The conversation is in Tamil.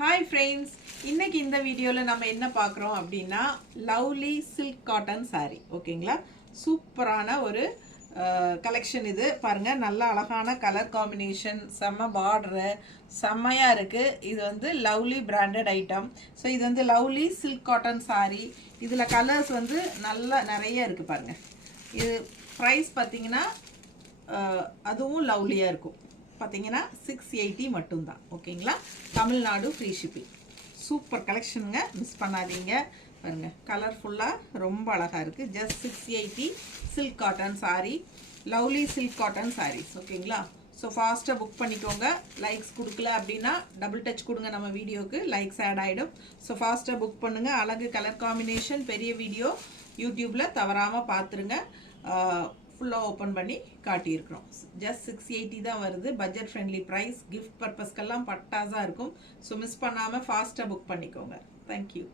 Hi friends, இன்னைக்கு இந்த வீடியோல நம்ம என்ன பார்க்கறோம் அப்படினா லவ்லி சில்க் காட்டன் saree ஓகேங்களா சூப்பரான ஒரு கலெக்ஷன் இது பாருங்க நல்ல அழகான கலர் காம்பினேஷன் செம்ம பார்டர் செம்மையா இருக்கு இது வந்து லவ்லி பிராண்டட் ஐட்டம் சோ இது வந்து லவ்லி சில்க் காட்டன் saree இதுல கலர்ஸ் வந்து நல்ல நிறைய இருக்கு பாருங்க இது பிரைஸ் பாத்தீங்கன்னா அதுவும் லவ்லியா இருக்கும் பாத்தீங்கன்னா 680 மட்டும் தான் ஓகேங்களா தமிழ்நாடு ஃப்ரீ ஷிப்பிங் சூப்பர் கலெக்ஷனுங்க மிஸ் பண்ணாதீங்க பாருங்க கலர்ஃபுல்லா ரொம்ப அழகா இருக்கு just 680 silk cotton saree lovely silk cotton sarees ஓகேங்களா சோ ஃபாஸ்டா புக் பண்ணிக்கோங்க லைக்ஸ் கொடுக்கல அப்படினா டபுள் டச் கொடுங்க நம்ம வீடியோக்கு லைக்ஸ் ஆட் ஆயிடும் சோ ஃபாஸ்டா புக் பண்ணுங்க அழகு கலர் காம்பினேஷன் பெரிய வீடியோ யூடியூப்ல தவறாம பாத்துருங்க full open பண்ணி காட்டி இருக்கோம் just 680 தான் வருது budget friendly price gift purpose கெல்லாம் பட்டாசா இருக்கும் சோ மிஸ் பண்ணாம ஃபாஸ்டா புக் பண்ணிக்கோங்க thank you